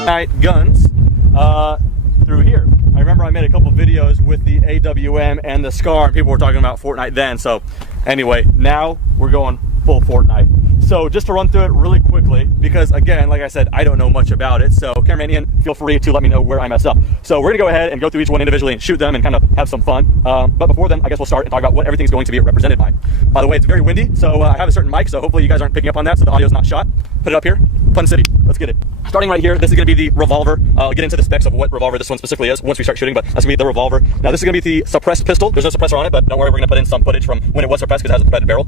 Fortnite guns through here. I remember I made a couple videos with the AWM and the SCAR, and people were talking about Fortnite then. So anyway, now we're going full Fortnite. So just to run through it really quickly, because again, like I said, I don't know much about it. So cameraman Ian, feel free to let me know where I messed up. So we're gonna go ahead and go through each one individually and shoot them and kind of have some fun. But before then, I guess we'll start and talk about what everything's going to be represented by. By the way, it's very windy, so I have a certain mic, so hopefully you guys aren't picking up on that, so the audio's not shot. Put it up here. Fun City. Let's get it. Starting right here, this is going to be the revolver. I'll get into the specs of what revolver this one specifically is once we start shooting, but that's going to be the revolver. Now this is going to be the suppressed pistol. There's no suppressor on it, but don't worry, we're going to put in some footage from when it was suppressed because it has a threaded barrel.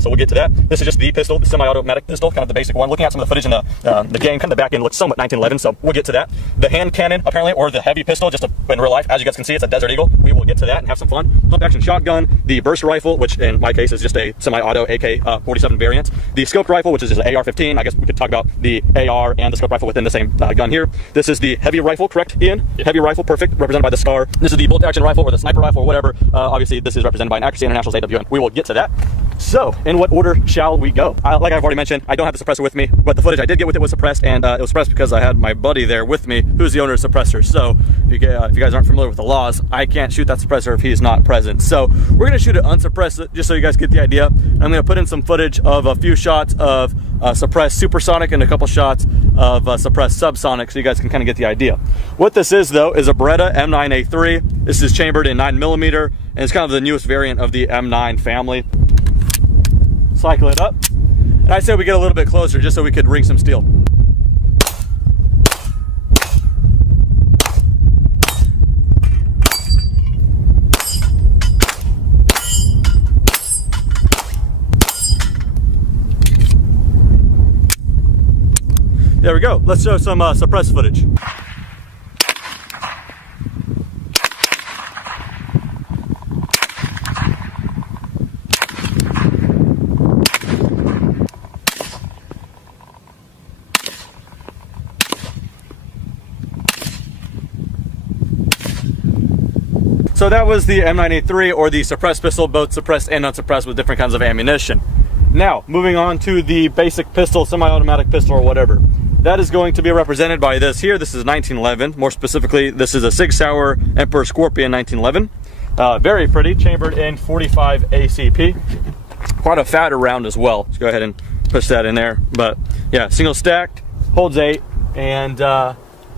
So we'll get to that. This is just the pistol, the semi-automatic pistol, kind of the basic one. Looking at some of the footage in the game, kind of the back end looks somewhat 1911, so we'll get to that. The hand cannon, apparently, or the heavy pistol, just in real life, as you guys can see, it's a Desert Eagle. We will get to that and have some fun. Pump action shotgun, the burst rifle, which in my case is just a semi-auto AK-47 variant. The scoped rifle, which is an AR-15. I guess we could talk about the AR and the scoped rifle within the same gun here. This is the heavy rifle, correct, Ian? Yeah. Heavy rifle, perfect, represented by the SCAR. This is the bolt action rifle or the sniper rifle or whatever. Obviously, this is represented by an Accuracy International's AWM. We will get to that. So, in what order shall we go? Like I've already mentioned, I don't have the suppressor with me, but the footage I did get with it was suppressed, and it was suppressed because I had my buddy there with me, who's the owner of the suppressor. So, if you guys aren't familiar with the laws, I can't shoot that suppressor if he's not present. So, we're gonna shoot it unsuppressed, just so you guys get the idea. I'm gonna put in some footage of a few shots of suppressed supersonic and a couple shots of suppressed subsonic, so you guys can kind of get the idea. What this is, though, is a Beretta M9A3. This is chambered in 9mm, and it's kind of the newest variant of the M9 family. Cycle it up, and I said we get a little bit closer just so we could ring some steel. There we go. Let's show some suppressed footage. So that was the M9A3, or the suppressed pistol, both suppressed and unsuppressed with different kinds of ammunition. Now, moving on to the basic pistol, semi-automatic pistol or whatever. That is going to be represented by this here. This is 1911. More specifically, this is a Sig Sauer Emperor Scorpion 1911. Very pretty, chambered in 45 ACP. Quite a fatter round as well. Let's go ahead and push that in there. But yeah, single stacked, holds 8, and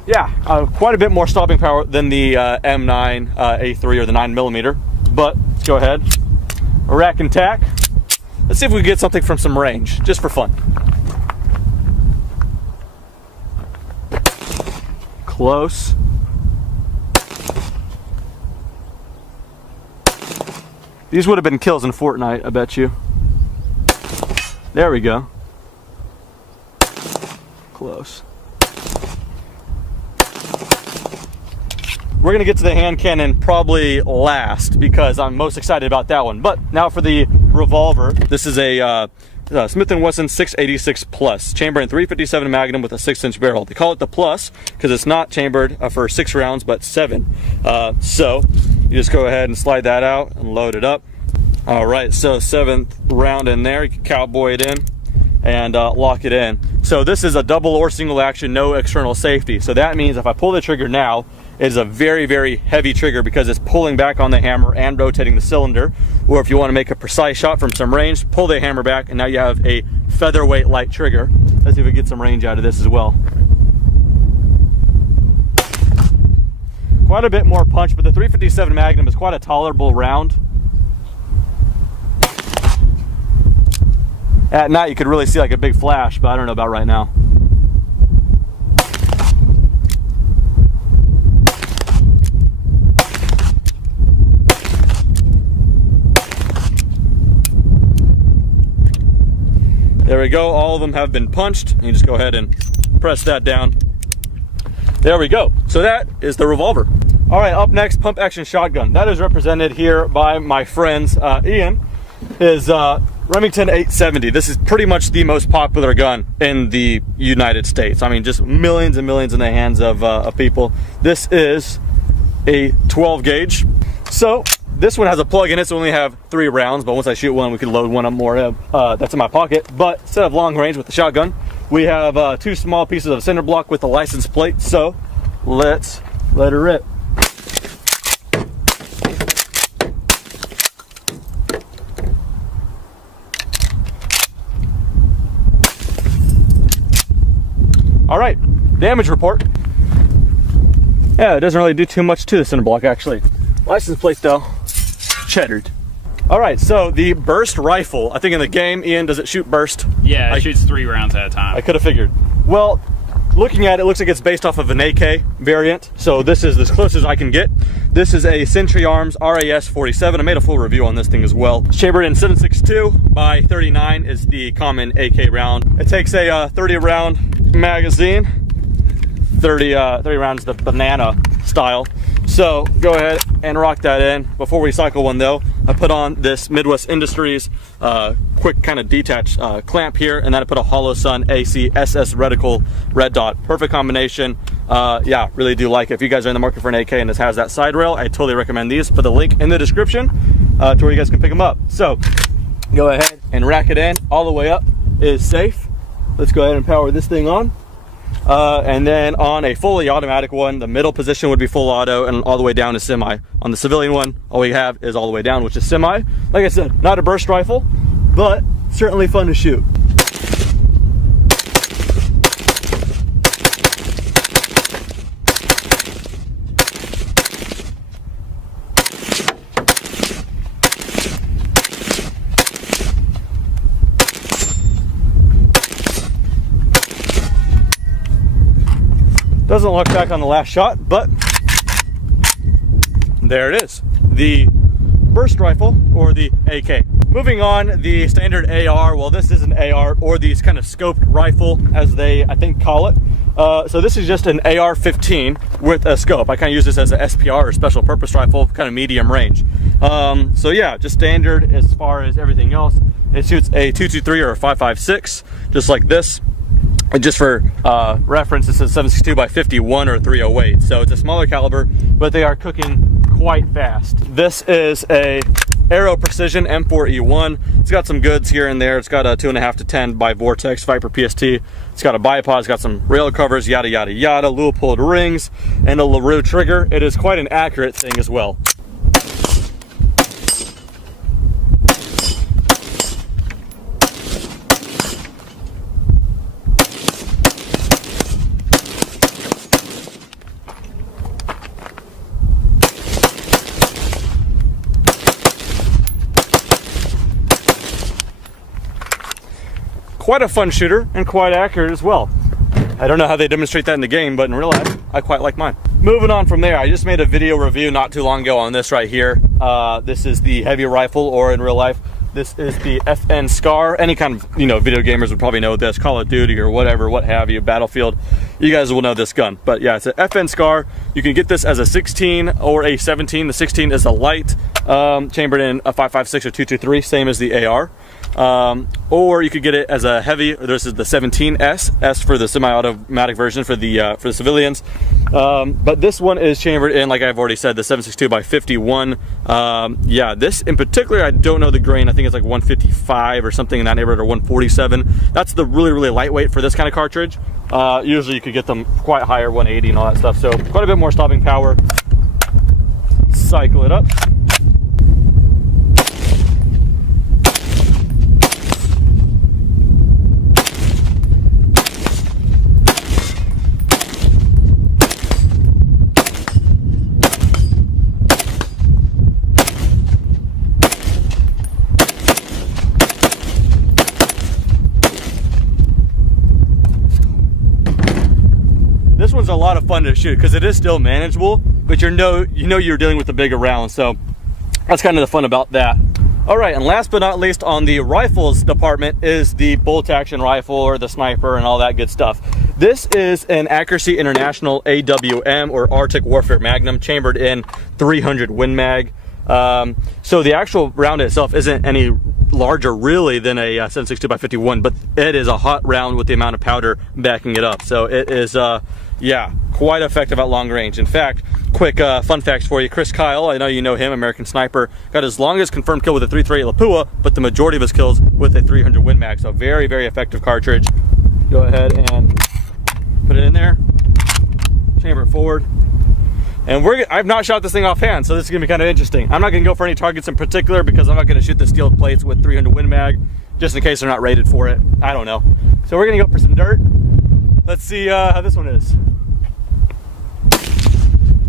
yeah, quite a bit more stopping power than the M9 A3 or the 9mm. But let's go ahead, rack and tack. Let's see if we can get something from some range, just for fun. Close. These would have been kills in Fortnite, I bet you. There we go. Close. We're gonna get to the hand cannon probably last because I'm most excited about that one. But now for the revolver, this is a Smith & Wesson 686 Plus, chambered in 357 Magnum with a 6-inch barrel. They call it the Plus because it's not chambered for 6 rounds, but 7. So you just go ahead and slide that out and load it up. All right, so 7th round in there. You can cowboy it in and lock it in. So this is a double or single action, no external safety. So that means if I pull the trigger now, it is a very, very heavy trigger because it's pulling back on the hammer and rotating the cylinder. Or if you want to make a precise shot from some range, pull the hammer back and now you have a featherweight light trigger. Let's see if we get some range out of this as well. Quite a bit more punch, but the 357 Magnum is quite a tolerable round. At night you could really see like a big flash, but I don't know about right now. There we go, all of them have been punched. You just go ahead and press that down. There we go. So that is the revolver. All right, up next, pump action shotgun. That is represented here by my friends. Ian is Remington 870. This is pretty much the most popular gun in the United States. I mean, just millions and millions in the hands of people. This is a 12 gauge. So this one has a plug in it, so we only have 3 rounds, but once I shoot one, we can load one up more. That's in my pocket. But instead of long range with the shotgun, We have 2 small pieces of cinder block with the license plate, so let's let her rip. All right, damage report. Yeah, it doesn't really do too much to the cinder block actually. License plate though, cheddared. All right, so the burst rifle, I think in the game, Ian, does it shoot burst? Yeah, it shoots 3 rounds at a time. I could have figured. Well, looking at it, looks like it's based off of an AK variant, so this is as close as I can get. This is a Century Arms RAS 47. I made a full review on this thing as well. Chambered in 7.62 by 39 is the common AK round. It takes a 30 round magazine, 30 rounds the banana style. So go ahead and rock that in. Before we cycle one though, I put on this Midwest Industries quick kind of detached clamp here, and then I put a Hollow Sun AC SS reticle red dot. Perfect combination. Yeah, really do like it. If you guys are in the market for an AK and this has that side rail, I totally recommend these. Put the link in the description to where you guys can pick them up. So go ahead and rack it in. All the way up is safe. Let's go ahead and power this thing on. And then on a fully automatic one, the middle position would be full auto, and all the way down is semi. On the civilian one, all we have is all the way down, which is semi. Like I said, not a burst rifle, but certainly fun to shoot. Doesn't look back on the last shot, but there it is. The burst rifle, or the AK. Moving on, the standard AR. Well, this is an AR, or these kind of scoped rifle, as they, I think, call it. So this is just an AR-15 with a scope. I kind of use this as an SPR, or special purpose rifle, kind of medium range. So yeah, just standard as far as everything else. It shoots a 223 or a 5.56, just like this. And just for reference, this is 7.62 by 51 or 308, so it's a smaller caliber, but they are cooking quite fast. This is a Aero Precision M4E1. It's got some goods here and there. It's got a 2.5 to 10 by Vortex Viper PST. It's got a bipod. It's got some rail covers, yada yada yada, Leupold rings, and a LaRue trigger. It is quite an accurate thing as well. Quite a fun shooter and quite accurate as well. I don't know how they demonstrate that in the game, but in real life, I quite like mine. Moving on from there, I just made a video review not too long ago on this right here. This is the heavy rifle, or in real life, this is the FN Scar. Any kind of, video gamers would probably know this, Call of Duty or whatever, what have you, Battlefield. You guys will know this gun. But yeah, it's an FN Scar. You can get this as a 16 or a 17. The 16 is a light, chambered in a 5.56 or 223, same as the AR. Or you could get it as a heavy. This is the 17S, S for the semi-automatic version for the civilians. But this one is chambered in, like I've already said, the 7.62 by 51. Yeah, this in particular, I don't know the grain. I think it's like 155 or something in that neighborhood, or 147. That's the really lightweight for this kind of cartridge. Usually you could get them quite higher, 180 and all that stuff. So quite a bit more stopping power. Cycle it up. This one's a lot of fun to shoot because it is still manageable, but you know you're dealing with a bigger round, so that's kind of the fun about that. All right, and last but not least on the rifles department is the bolt action rifle, or the sniper, and all that good stuff. This is an Accuracy International AWM, or Arctic Warfare Magnum, chambered in 300 Win Mag. So the actual round itself isn't any larger really than a 7.62 by 51, but it is a hot round with the amount of powder backing it up. So it is yeah, quite effective at long range. In fact, quick fun facts for you. Chris Kyle, I know you know him, American Sniper, got his longest confirmed kill with a 338 Lapua, but the majority of his kills with a 300 Win Mag. So very effective cartridge. Go ahead and put it in there, chamber it forward. And I've not shot this thing offhand, so this is gonna be kind of interesting. I'm not gonna go for any targets in particular because I'm not gonna shoot the steel plates with 300 Win Mag, just in case they're not rated for it. I don't know. So we're gonna go for some dirt. Let's see how this one is.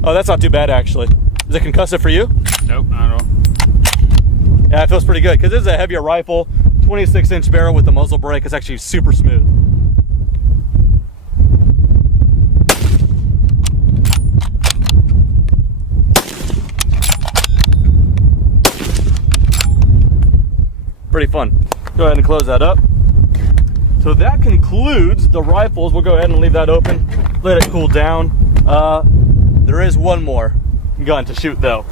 Oh, that's not too bad actually. Is it concussive for you? Nope, not at all. Yeah, it feels pretty good because this is a heavier rifle, 26-inch barrel with the muzzle brake. It's actually super smooth. Pretty fun. Go ahead and close that up. So that concludes the rifles. We'll go ahead and leave that open, let it cool down. There is one more gun to shoot though,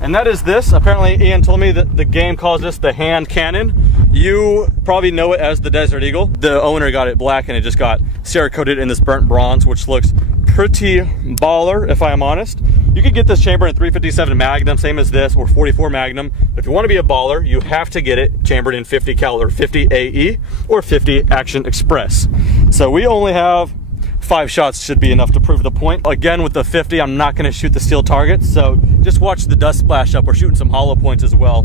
and that is this. Apparently Ian told me that the game calls this the hand cannon. You probably know it as the Desert Eagle. The owner got it black and it just got Cerakoted in this burnt bronze, which looks pretty baller if I am honest. You could get this chamber in 357 Magnum, same as this, or 44 Magnum. But if you want to be a baller, you have to get it chambered in 50 caliber, 50 AE or 50 Action Express. So we only have 5 shots, should be enough to prove the point. Again, with the 50, I'm not going to shoot the steel targets, so just watch the dust splash up. We're shooting some hollow points as well,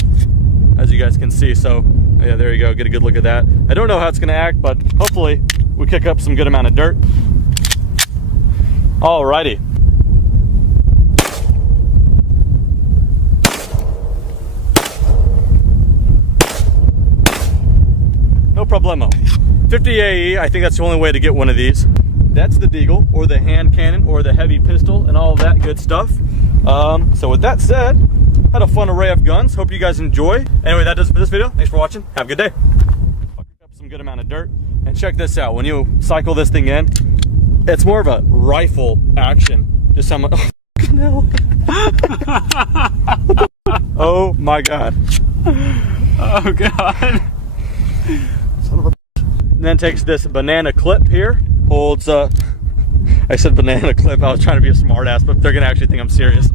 as you guys can see. So yeah, there you go, get a good look at that. I don't know how it's going to act, but hopefully we kick up some good amount of dirt. Alrighty. No problemo. 50 AE, I think that's the only way to get one of these. That's the Deagle, or the hand cannon, or the heavy pistol, and all that good stuff. So with that said, had a fun array of guns. Hope you guys enjoy. Anyway, that does it for this video. Thanks for watching. Have a good day. I'll pick up some good amount of dirt. And check this out. When you cycle this thing in, it's more of a rifle action. Just how much. Oh my god. Oh god. Son of a. And then takes this banana clip here. Holds I said banana clip. I was trying to be a smart ass, but they're gonna actually think I'm serious.